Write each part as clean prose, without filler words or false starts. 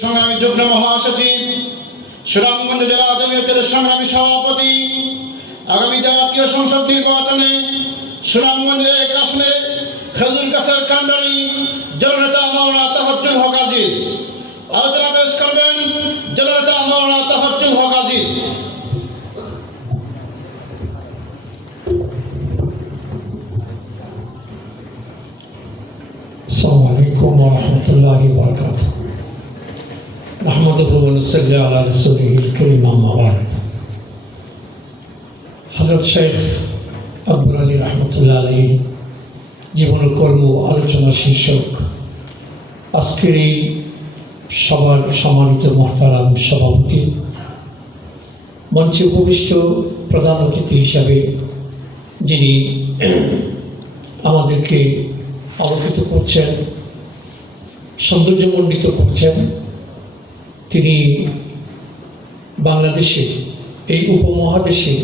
সংগ্রামী যুগ্ম মহাসচিব, সুনামগঞ্জ জেলা জমিয়তের সংগ্রামী সভাপতি, আগামী জাতীয় সংসদ নির্বাচনে সুনামগঞ্জ এক আসনে খেজুর গাছের কান্ডারি জননেতা মাওলানা তাফাজ্জুল হক আজিজ। আলোচনা পেশ করবেন জননেতা মাওলানা তাফাজ্জুল হক আজিজ। আসসালামু আলাইকুম ওয়া রাহমাতুল্লাহি ওয়া বারাকাতুহু। নাহমাদুহু ওয়া নুসাল্লি আলা রাসূলিহিল কারীম, আম্মা বা'দ। হযরত শেখ আকবর আলী রহমতুল্লাহ আলাইহি জীবন কর্ম আলোচনা শীর্ষক আজকের এই সবার সম্মানিত মহতারাম সভাপতি, মঞ্চে উপবিষ্ট প্রধান অতিথি হিসাবে যিনি আমাদেরকে আলোকিত করছেন, সৌন্দর্যমণ্ডিত করছেন, তিনি বাংলাদেশে এই উপমহাদেশে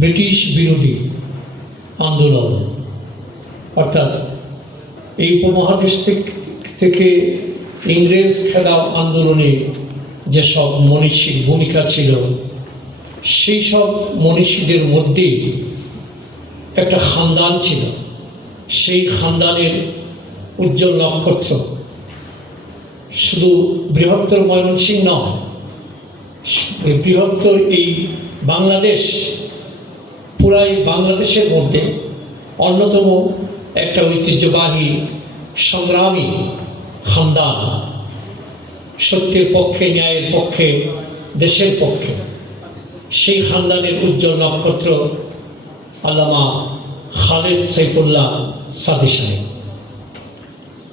ব্রিটিশ বিরোধী আন্দোলন অর্থাৎ এই উপমহাদেশ থেকে ইংরেজ খেলাও আন্দোলনে যেসব মনীষীর ভূমিকা ছিল, সেই সব মনীষীদের মধ্যে একটা খানদান ছিল। সেই খানদানের উজ্জ্বল নক্ষত্র শুধু বৃহত্তর ময়মনসিংহ নয়, বৃহত্তর এই বাংলাদেশ, পুরাই বাংলাদেশের মধ্যে অন্যতম একটা ঐতিহ্যবাহী সংগ্রামী খানদান, সত্যের পক্ষে, ন্যায়ের পক্ষে, দেশের পক্ষে। সেই খানদানের উজ্জ্বল নক্ষত্র আল্লামা খালেদ সাইফুল্লাহ সাদী সাহেব।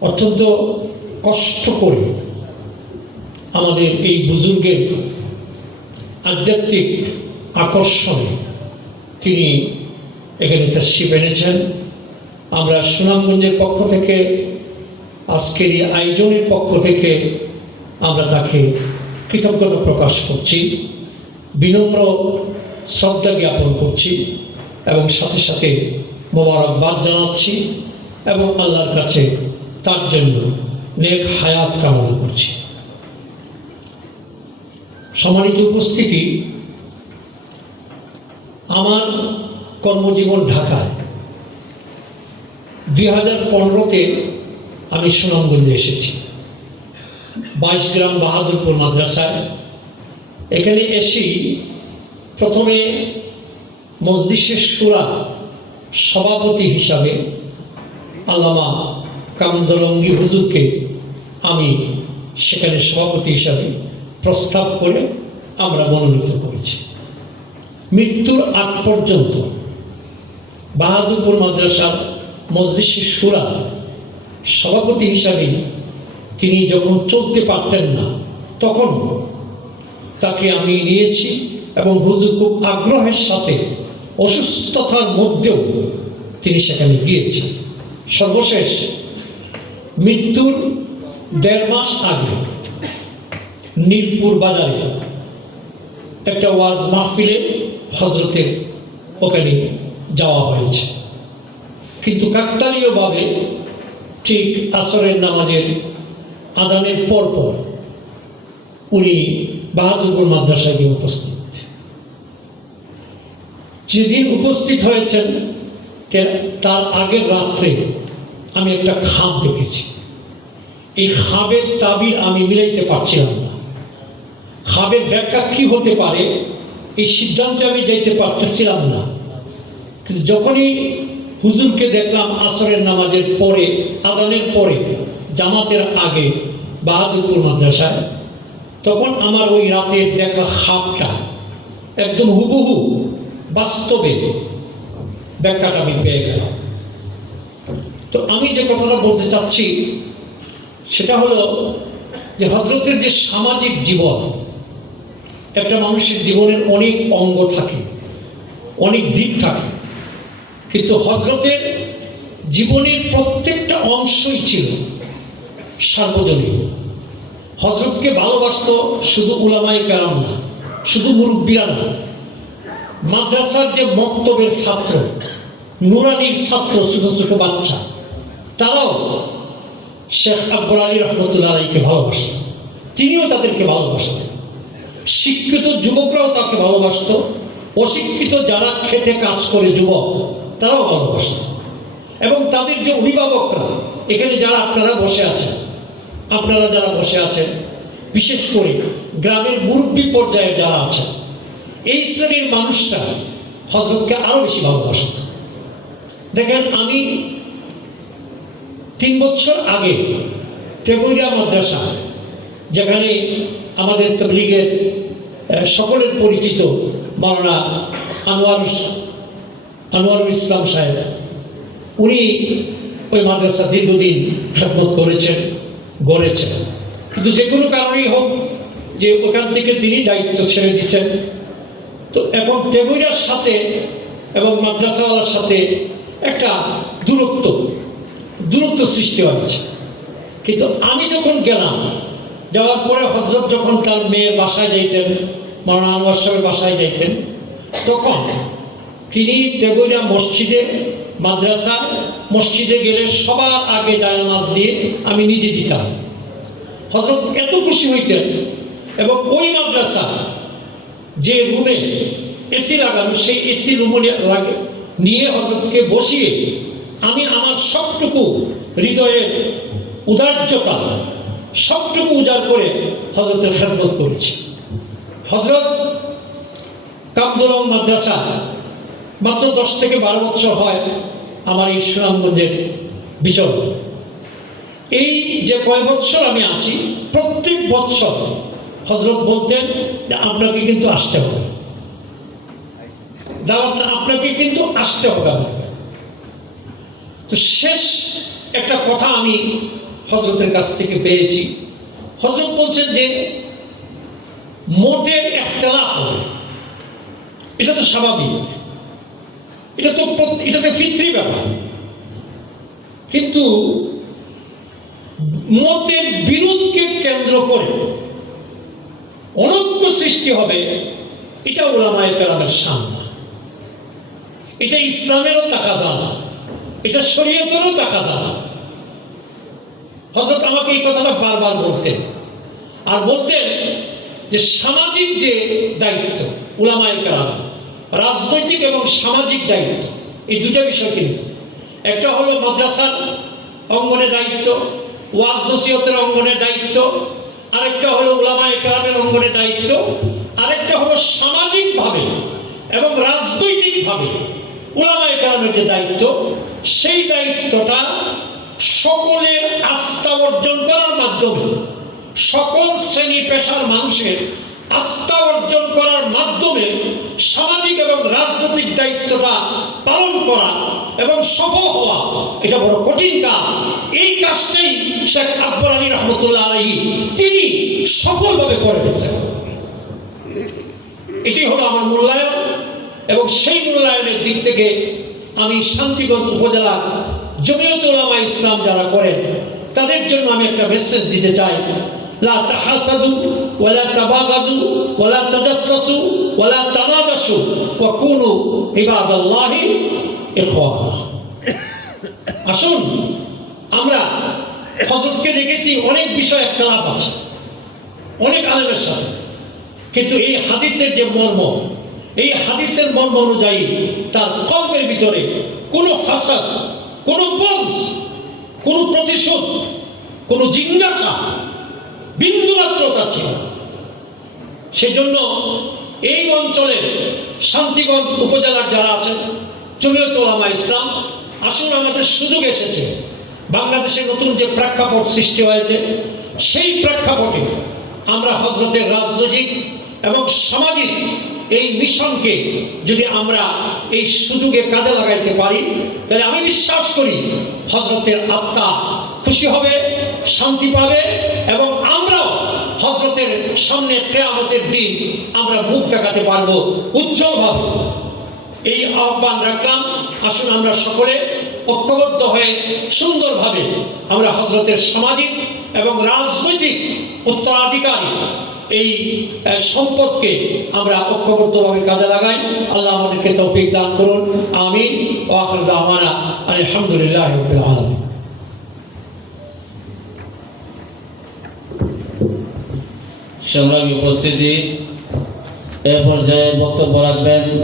অত্যন্ত কষ্ট করে আমাদের এই বুজুর্গের আধ্যাত্মিক আকর্ষণে তিনি এখানে তাশরিফ এনেছেন। আমরা সুনামগঞ্জের পক্ষ থেকে, আজকের এই আয়োজনের পক্ষ থেকে আমরা তাকে কৃতজ্ঞতা প্রকাশ করছি, বিনম্র শ্রদ্ধা জ্ঞাপন করছি এবং সাথে সাথে মোবারকবাদ জানাচ্ছি এবং আল্লাহর কাছে তার জন্য নেক হায়াত কামনা করছি। সম্মানিত উপস্থিতি, আমার কর্মজীবন ঢাকায়। 2015-তে আমি সুনামগঞ্জে এসেছি, 22 গ্রাম বাহাদুরপুর মাদ্রাসায়। এখানে এসেই প্রথমে মজলিসে শুরা সভাপতি হিসাবে আল্লামা কামদরঙ্গী হুজুরকে আমি সেখানে সভাপতি হিসাবে প্রস্তাব করে আমরা মনোনীত করেছি। মৃত্যুর আগ পর্যন্ত বাহাদুরপুর মাদ্রাসার মজলিসে শুরা সভাপতি হিসাবে তিনি যখন চলতে পারতেন না, তখন তাকে আমি নিয়েছি এবং হুজুর খুব আগ্রহের সাথে অসুস্থতার মধ্যেও তিনি সেখানে গিয়েছেন। সর্বশেষ মৃত্যুর 1.5 মাস আগে নীলপুর বাজারে একটা ওয়াজ মাহফিলে হজরতের ওখানে যাওয়া হয়েছে, কিন্তু কাকতালীয়ভাবে ঠিক আসরের নামাজের আজানের পরপর উনি বাহাদুরপুর মাদ্রাসায় গিয়ে উপস্থিত। যেদিন উপস্থিত হয়েছেন তার আগের রাত্রে আমি একটা খাম দেখেছি। এই খাবের তাবির আমি মিলাইতে পারছিলাম না। খাবের ব্যাখ্যা কি হতে পারে এই সিদ্ধান্তে আমি যাইতে পারতেছিলাম না। কিন্তু যখনই হুজুরকে দেখলাম আসরের নামাজের পরে, আজানের পরে, জামাতের আগে বাহাদুরপুর মাদ্রাসায়, তখন আমার ওই রাতের দেখা খাবটা একদম হুবহু বাস্তবে ব্যাখ্যাটা আমি পেয়ে গেলাম। তো আমি যে কথাটা বলতে চাচ্ছি সেটা হলো যে হজরতের যে সামাজিক জীবন, একটা মানুষের জীবনের অনেক অঙ্গ থাকে, অনেক দিক থাকে, কিন্তু হজরতের জীবনের প্রত্যেকটা অংশই ছিল সার্বজনীন। হজরতকে ভালোবাসত শুধু উলামায়ে কেরাম না, শুধু মুরব্বীরা না, মাদ্রাসার যে মক্তবের ছাত্র, নুরানির ছাত্র, ছোট ছোট বাচ্চা, তারাও শেখ আকবর আলী রহমতুল্লাহ আলাইকে ভালোবাসত। তিনিও তাদেরকে ভালোবাসতেন। শিক্ষিত যুবকরাও তাকে ভালোবাসত, অশিক্ষিত যারা খেটে কাজ করে যুবক তারাও ভালোবাসত। এবং তাদের যে অভিভাবকরা, এখানে যারা আপনারা যারা বসে আছেন, বিশেষ করে গ্রামের মুরব্বী পর্যায়ে যারা আছেন, এই শ্রেণীর মানুষটা হযরতকে আরো বেশি ভালোবাসত। দেখেন, আমি 3 বছর আগে তেগুইরা মাদ্রাসা, যেখানে আমাদের তাবলীগের সকলের পরিচিত মাওলানা আনোয়ারুল ইসলাম সাহেব, উনি ওই মাদ্রাসা দীর্ঘদিন খেদমত করেছেন, গড়েছেন। কিন্তু যে কোনো কারণেই হোক, যে ওখান থেকে তিনি দায়িত্ব ছেড়ে দিচ্ছেন। তো এখন তেগুইরার সাথে এবং মাদ্রাসাওয়ালার সাথে একটা দূরত্ব সৃষ্টি হয়েছে। কিন্তু আমি যখন গেলাম, যাওয়ার পরে হযরত যখন তার মেয়ের বাসায় যাইতেন, মাওলানা আনোয়ার সাহেবের বাসায় যাইতেন, তখন তিনি তেগুইরা মসজিদে গেলে সবার আগে জায়নামাজ দিয়ে আমি নিজে দিতাম। হযরত এত খুশি হইতেন। এবং ওই মাদ্রাসা যে রুমে এসি লাগানো, সেই এসি রুমে নিয়ে হযরতকে বসিয়ে আমি আমার সবটুকু হৃদয়ের উদার্যতা সবটুকু উজাড় করে হযরতের খেদমত করেছি। হযরত কামদুলং মাদ্রাসা মাত্র 10 থেকে 12 বছর হয় আমার এই সুনামগঞ্জের বিচরণ। এই যে কয় বছর আমি আছি, প্রত্যেক বছর হযরত বলতেন যে আপনাকে কিন্তু আসতে হবে, আপনাকে কিন্তু আসতে হবে আমাকে। তো শেষ একটা কথা আমি হযরতের কাছ থেকে পেয়েছি। হযরত বলছেন যে মতের ইখতিলাফ হবে, এটা তো স্বাভাবিক, এটা তো ফিতরি ব্যাপার, কিন্তু মতের বিরোধকে কেন্দ্র করে অনৈক্য সৃষ্টি হবে, এটা উলামায়ে কেরামের শান না, এটা ইসলামেরও তাকাদা না, এটা শরীয়তেরও তাকাদা না। হযরত আমাকে এই কথাটা বারবার বলতেন, আর বলতেন যে সামাজিক যে দায়িত্ব উলামায়ে কেরামের, রাজনৈতিক এবং সামাজিক দায়িত্ব, এই দুটো বিষয় কিন্তু, একটা হলো মাদ্রাসার অঙ্গনে দায়িত্ব, ওয়াজ নসিহতের অঙ্গনে দায়িত্ব, আরেকটা হলো উলামায়ে কেরামের অঙ্গনে দায়িত্ব, আরেকটা হলো সামাজিকভাবে এবং রাজনৈতিকভাবে উলামায়ে কেরামের যে দায়িত্ব, সেই দায়িত্বটা সকলের আস্থা অর্জন করার মাধ্যমে, সকল শ্রেণী পেশার মানুষের আস্থা অর্জন করার মাধ্যমে সামাজিক এবং রাজনৈতিক দায়িত্বটা পালন করা এবং সফল হওয়া, এটা বড় কঠিন কাজ। এই কাজটাই শেখ আকবর আলী রহমতুল্লাহ আলাইহি তিনি সফলভাবে করে গেছেন। এটি হলো আমার মূল্যায়ন, এবং সেই মূল্যায়নের দিক থেকে আমি শান্তিগঞ্জ উপজেলা জমিয়তুল উলামা ইসলাম যারা করেন, তাদের জন্য আমি একটা মেসেজ দিতে চাই। লা তাহাসাদু ওয়ালা তাবাগাদু ওয়ালা তাজাসসু ওয়ালা তানাদাসু ওয়া কুনু ইবাদাল্লাহি ইখওয়ানা। আসুন, আমরা হযরতকে দেখেছি অনেক বিষয় ইখতিলাফ আছে অনেক আলেমের সাথে, কিন্তু এই হাদিসের যে মর্ম, এই হাদিসের মর্ম অনুযায়ী তার কলবের ভিতরে কোনো হাসাদ, কোনো বংশ, কোনো প্রতিশোধ, কোনো জিজ্ঞাসা বিন্দুমাত্র তার ছিল। সেজন্য এই অঞ্চলের শান্তিগঞ্জ উপজেলার যারা আছেন জমিয়তুল উলামা ইসলাম, আসুন, আমাদের সুযোগ এসেছে, বাংলাদেশে নতুন যে প্রেক্ষাপট সৃষ্টি হয়েছে, সেই প্রেক্ষাপটে আমরা হযরতের রাজনৈতিক এবং সামাজিক এই মিশনকে যদি আমরা এই সুযোগে কাজে লাগাইতে পারি, তাহলে আমি বিশ্বাস করি হযরতের আত্মা খুশি হবে, শান্তি পাবে, এবং আমরাও হযরতের সামনে কিয়ামতের দিন আমরা মুখ দেখাতে পারবো উজ্জ্বলভাবে। এই আহ্বান রাখলাম। আসুন, আমরা সকলে ঐক্যবদ্ধ হয়ে সুন্দরভাবে আমরা হযরতের সামাজিক এবং রাজনৈতিক উত্তরাধিকারী এই সম্পদকে আমরা ঐক্যবদ্ধভাবে কাজে লাগাই। আল্লাহ আমাদেরকে তৌফিক দান করুন। আমিন। ওয়া আখিরু দাওয়ানা আলহামদুলিল্লাহি রাব্বিল আলামিন। সংগ্রামী উপস্থিতি, এ পর্যায়ে বক্তব্য রাখবেন